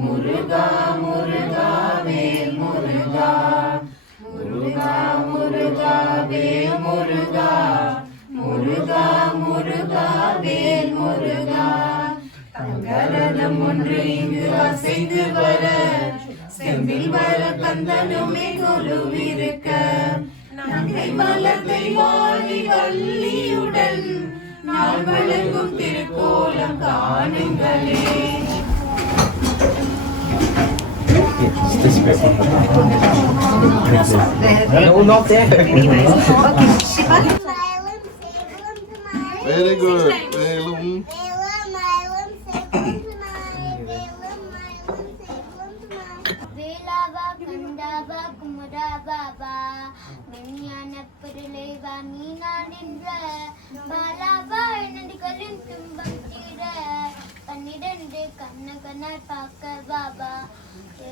முருகா முருகா வேல் முருகா, முருகா முருகா வேல் முருகா, முருகா முருகா வேல் முருகா. தங்கரதம் ஒன்று இங்கு அசைந்து வர, செம்பில் வர கந்தனுமே கொலுவிருக்க, நங்கை மலத்தை வாழி வள்ளியுடன் நாள் வழங்கும் திருக்கோலம் காணுங்களே. Very good. வேலாவா கண்டாவா குமரா பாபா, மெஞ்ஞான பொருளைவா நீ நான் என்ற பாலாவா எனது கலின் துன்பம் தீர, 12 கண்ணகனாய் பார்க்க பாபா,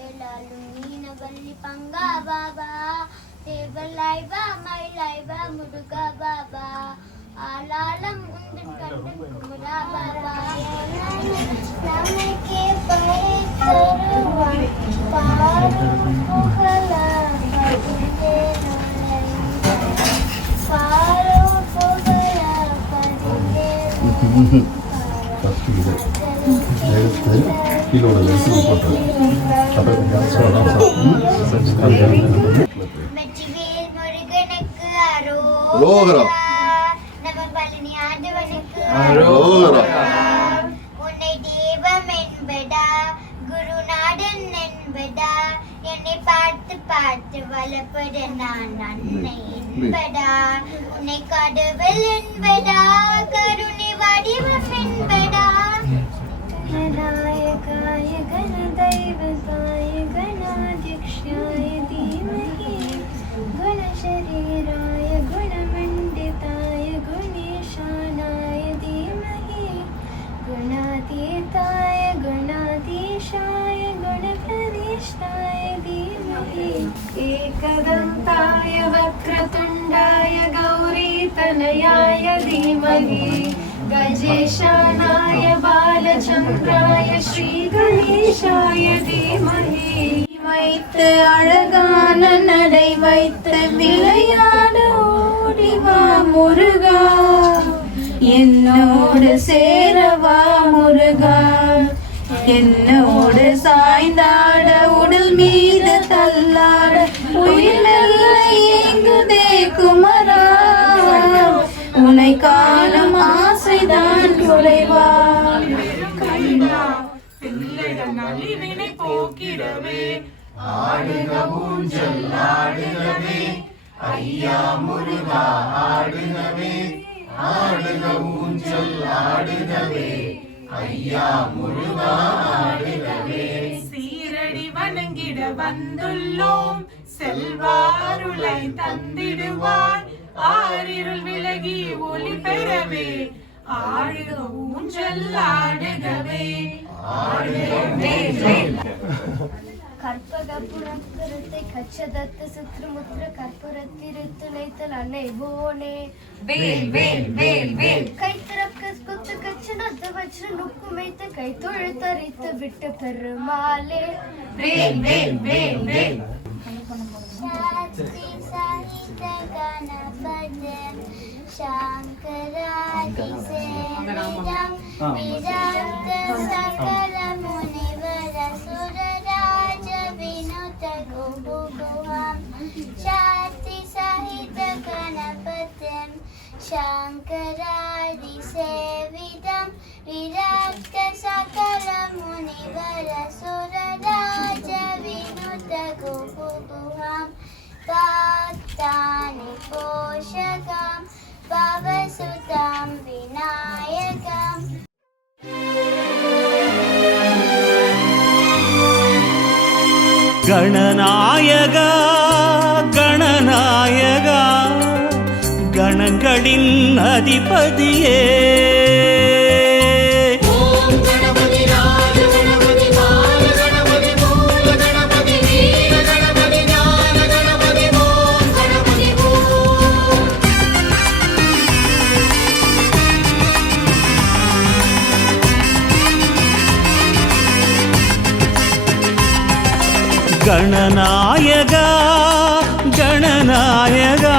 ஏலாலும் மீனவள்ளி பங்கா பாபா, தேவலாய்வா மயிலாய்வா முருகா பாபா, ஆலாலம் உந்தன் கண்டன் குமரா பாபா. நமக்கே பறை தருவான் பாரும் புகழா பதிலே பாரும் புகழா பதிலே வெற்றிவேல் முருகனுக்கு அரோகரா, நவபலனி ஆண்டவனுக்கு அரோகரா. உன்னை தெய்வம் என்பதா, குருநாடன் என்பதா, என்னை பார்த்து பார்த்து வளப்பட நான் அன்னை என்பதா, உன்னை கடவுள் என்பதா, கருணை வடிவம் என்பதா. நாயகாய கண தெய்வதாய கணாதிக்ஷாய தீமஹி, குணசரீராய குணமண்டிதாய குணேஷானாய தீமஹி, குணாதீதாய குணாதீஷாய குணप्रविष्टाय धीमहि, एकदन्ताय वक्रतुण्डाय गौरीतनयाय धीमहि, गजेशानाय बालचन्द्राय श्रीगणेशाय धीमहि. வைத்து அழகான நடை வைத்து விளையாட ஓடிவா முருகா, என்னோடு சேரவா முருகா, என்னோடு சாய்ந்தாட உடல் மீது தள்ளாட உயிரெல்லாம் ஏங்குதே குமரா, உன்னை காணும் ஆசைதான் குறைவா. பிள்ளைகள் நலிவினை போக்கிடவே, ஆடுக ஊஞ்சல் ஆடுகவே, ஐயா முருகா ஆடுகவே, ஆடுக ஊஞ்சல் ஆடுகவே, ஐயா முருகா ஆடுகவே. சீரடி வணங்கிட வந்துள்ளோம், செல்வாருளை தந்திடுவாய், ஆரிருள் விலகி ஒளி பெறவே, ஆடுக ஊஞ்சல் ஆடுகவே, ஆடுகவே. கற்பக புறக்கருத்தை கச்சதத்து சுற்றுமுற்று கற்புறத்திருத்து நைத்தல் அன்னை போனே, வேல் வேல் வேல் வேல். கைத்திறக்க குத்து கச்சு நத்து வச்சு நுக்கு வைத்து கை தொழுத்தரித்து விட்டு பெருமாளே, வேல் வேல் வேல் வேல். சாஸ்தி சாஹித கணபதம் சங்கராதி சேவிதம் விராந்த சகல முனிவர சுரராஜ வினுத குபுகுஹம், சாஸ்தி சாஹித கணபதம் சங்கராதி சேவிதம் விராந்த சகல முனிவர சுரராஜ வினுத குபுகுஹம், தாத்தானி போஷகம் பவசுதம் விநாயகம். கணநாயகா கணநாயகா, கணங்களின் அதிபதியே, கணநாயகா கணநாயகா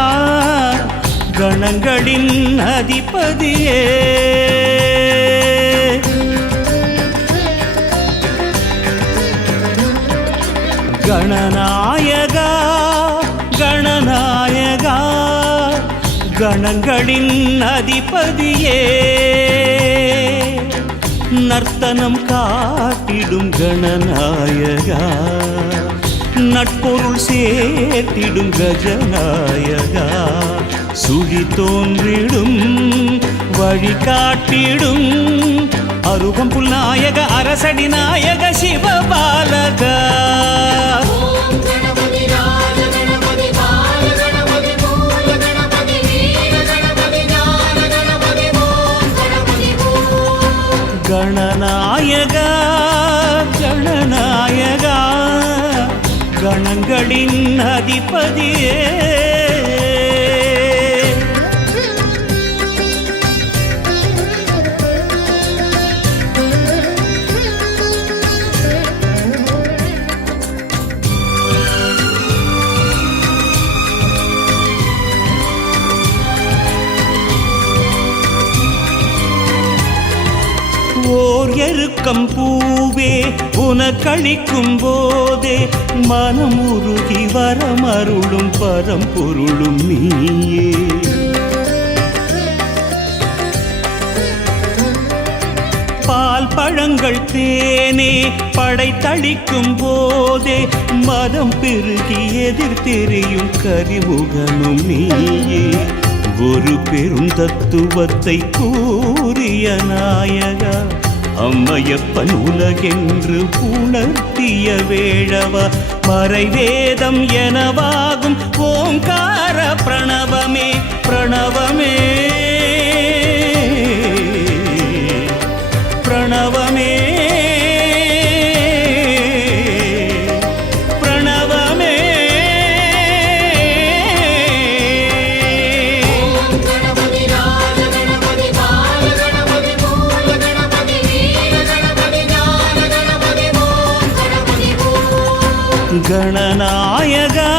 கணங்களின் அதிபதியே கணநாயகா கணநாயகா கணங்களின் அதிபதியே நர்த்தனம் காட்டிடும் கணநாயகா நட்பொருள் சேர்த்திடும் கஜநாயகா சுழி தோன்றிடும் வழி காட்டிடும் அருகம்புல் நாயக அரசடி நாயக சிவபாலகா கணநாயகா கணநாயகா கணங்களின் அதிபதியே ஓர் எருக்கம் பூவே உனக்களிக்கும் போதே மனம் உருகி வரமருளும் பரம்பொருளும் நீயே பால் பழங்கள் தேனே படைத்தளிக்கும் போதே மதம் பெருகி எதிர்த்தெறியும் கரிமுகனும் நீயே ஒரு பெரும் தத்துவத்தை கூறிய நாயகா அம்மையப்பன் உலகென்று உணர்த்திய வேழவா மறைவேதம் எனவாகும் ஓங்கார பிரணவமே பிரணவமே பிரணவமே கணநாயகா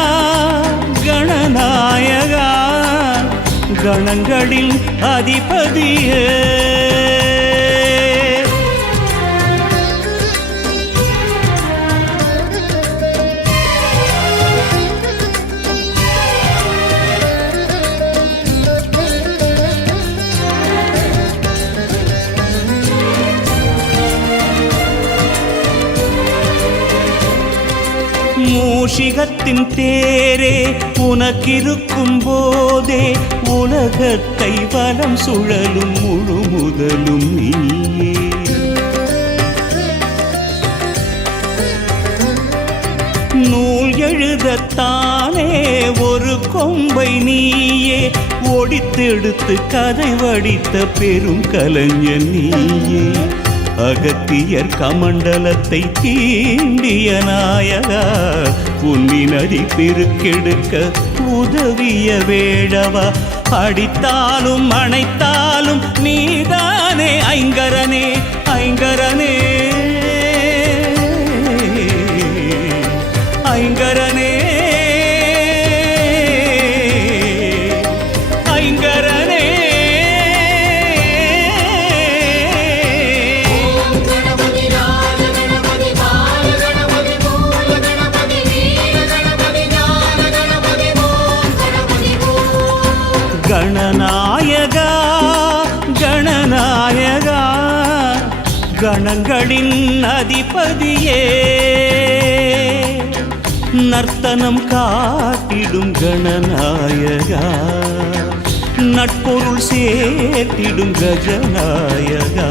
கணநாயகா கணங்களின் அதிபதியே மூஷிகத்தின் தேரே உனக்கிருக்கும் போதே உலகத்தை வலம் சுழலும் முழு முதலும் நீயே நூல் எழுதத்தானே ஒரு கொம்பை நீயே ஒடித்தெடுத்து கதை வடித்த பெரும் கலைஞன் நீயே அகத்தியர் கமண்டலத்தை தீண்டிய நாயகா புன்னினடி பெருக்கெடுக்க உதவிய வேழவா அடித்தாலும் அணைத்தாலும் நீதானே ஐங்கரனே ஐங்கரனே ஐங்கரனே கணநாயகா கணநாயகா கணங்களின் அதிபதியே நர்த்தனம் காட்டிடும் கணநாயகா நட்பொருள் சேர்த்திடும் கஜநாயகா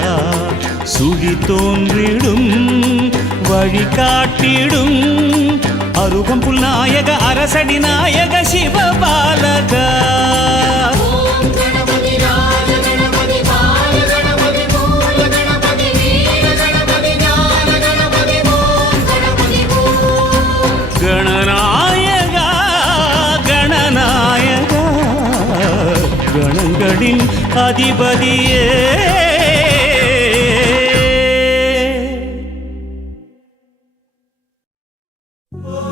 சுழி தோன்றிடும் வழி காட்டிடும் அருகம்புல் நாயக அரசடி நாயக சிவபாலகா கணநாயகா கணநாயகா கணங்களின் அதிபதியே Oh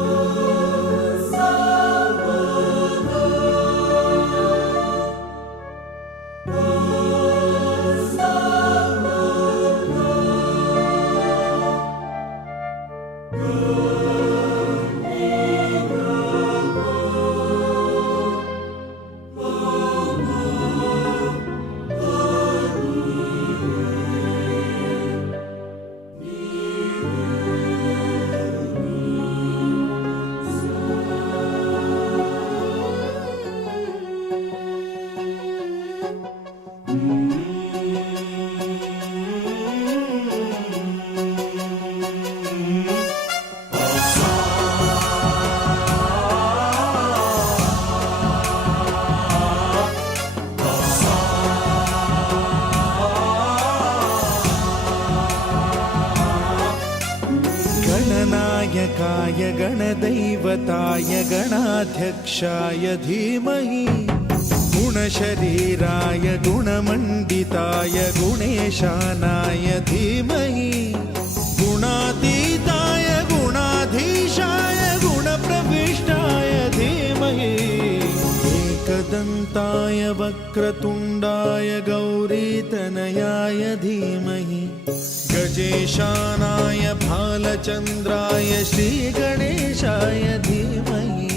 गणनायकाय गणदैवताय गणाध्यक्षाय धीमहि गुणशरीराय गुणमण्डिताय गुणेशानाय धीमहि गुणातीताय गुणाधीशाय गुणप्रविष्टाय धीमहि एकदन्ताय वक्रतुण्डाय गौरीतनयाय धीमहि गजेशानाय भालचन्द्राय श्रीगणेशाय धीमहि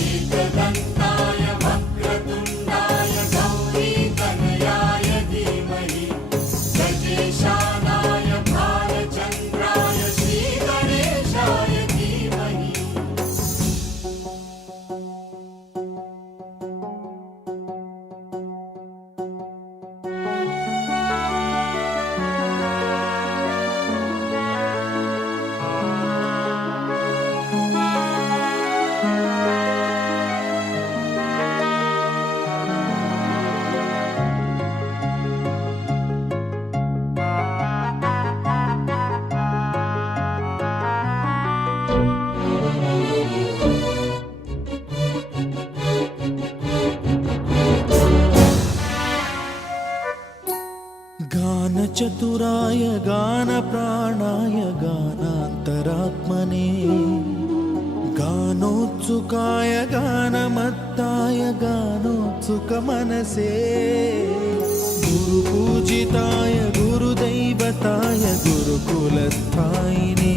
एकदन्ताय वक्रतुण्डाय गौरीतनयाय धीमहि गजेशानाय भालचन्द्राय श्रीगणेशाय धीमहि गानचतुराय गानप्राणाय गानान्तरात्मने गानोत्सुकाय गानमत्ताय गानोत्सुकमनसे गुरुपूजिताय गुरुदैवताय गुरुकुलस्थायिने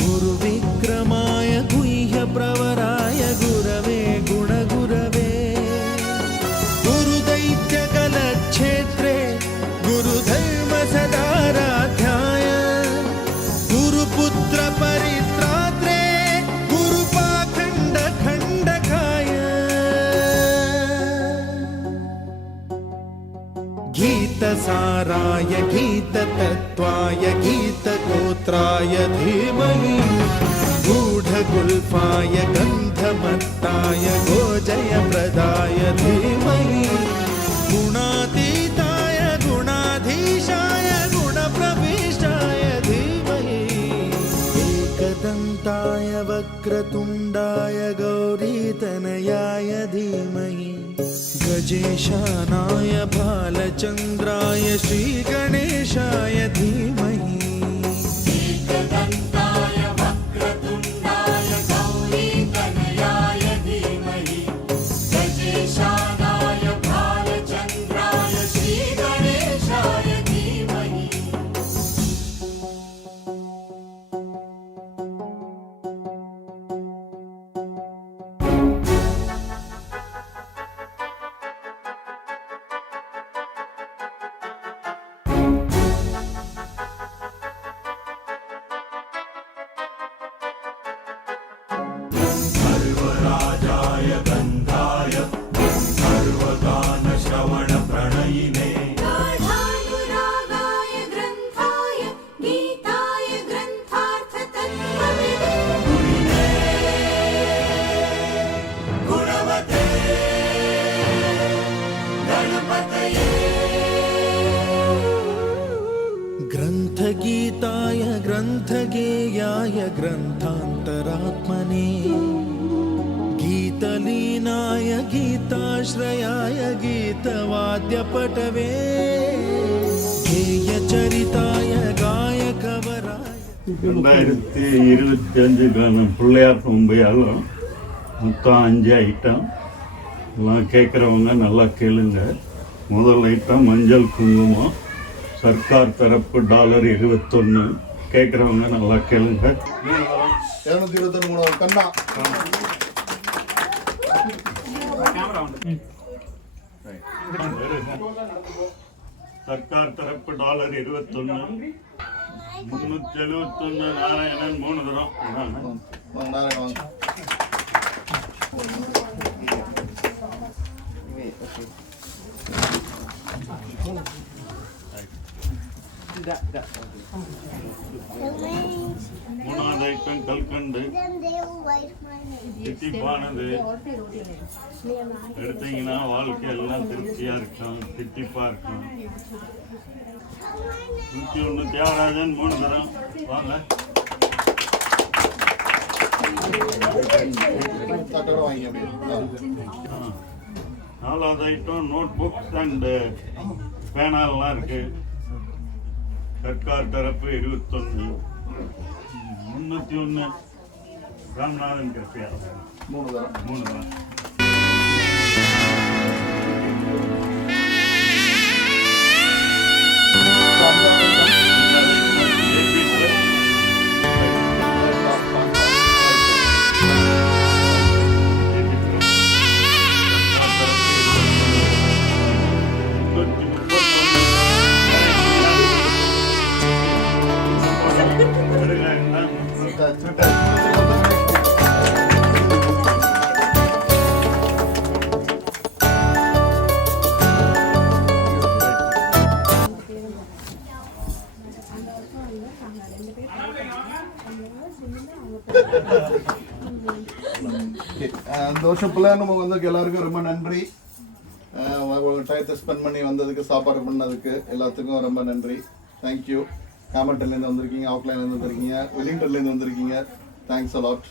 गुरुविक्रमाय गुह्यप्रवराय गुरवे गुणगुरवे गुरुदैत्यकलक्षेत्रे गुरुधर्मसदाराध्याय गुरुपुत्र परित्रात्रे गुरुपाखण्डखण्डकाय गीतसाराय गीततत्त्वाय गीतगोत्राय धीमहि गूढगुल्फाय गन्धमत्ताय गोजयप्रदाय धीमहि गुणातीताय गुणाधीशाय गुणप्रविष्टाय धीमहि एकदन्ताय वक्रतुण्डाय गौरीतनयाय धीमहि गजेशानाय भालचन्द्राय श्रीगणेशाय धीमहि एकदन्ताय वक्रतुण्डाय गौरीतनयाय धीमहि गजेशानाय भालचन्द्राय श्रीगणेशाय धीमहि सर्वराजाय गन्धाय सर्वगानश्रवणप्रणयिने गाढानुरागाय ग्रन्थाय गीताय ग्रन्थार्थतत्त्वविदे गुणवते गणपतये ग्रन्थगीताय ग्रन्थगेयाय ग्रन्थान्तरात्मने गीतलीनाय गीताश्रयाय गीतवाद्यपटवे गेयचरिताय गायकवराय 2025 பிள்ளையார் நோம்பையாலும் மொத்தம் 5 ஐட்டம் எல்லாம் கேட்குறவங்க நல்லா கேளுங்க. முதல் ஐட்டம் மஞ்சள் குங்குமம், சர்க்கார் தரப்பு $21, கேட்குறவங்க நல்லா கேளுங்க. 223 கண்ணா. சர்க்கார் தரப்பு $21 371 நாராயணன் 3 தரம். நாராயணன் மூணாவது ஐட்டம் கல்கண்டு தித்திப்பானது. எடுத்தீங்கன்னா வாழ்க்கை எல்லாம் திருப்தியா இருக்கும், தித்திப்பா இருக்கும். 101 தியாகராஜன் 3 தரம். வாங்க. நாலாவது ஐட்டம் நோட் புக்ஸ் அண்ட் பேனாலாம் இருக்கு. சர்க்கார் தரப்பு 21 301 ராம்நாதன் கப்பியா 3 தரம். இந்த வருஷம் பிள்ளையார் நம்ம வந்ததுக்கு எல்லாருக்கும் ரொம்ப நன்றி. டயத்தை ஸ்பெண்ட் பண்ணி வந்ததுக்கு, சாப்பாடு பண்ணதுக்கு எல்லாத்துக்கும் ரொம்ப நன்றி. தேங்க்யூ. காமெண்ட்லேருந்து வந்திருக்கீங்க, அவுட்லைன்லேருந்து வந்திருக்கீங்க, வெலிங்டன்லேருந்து வந்திருக்கீங்க. Thanks a lot.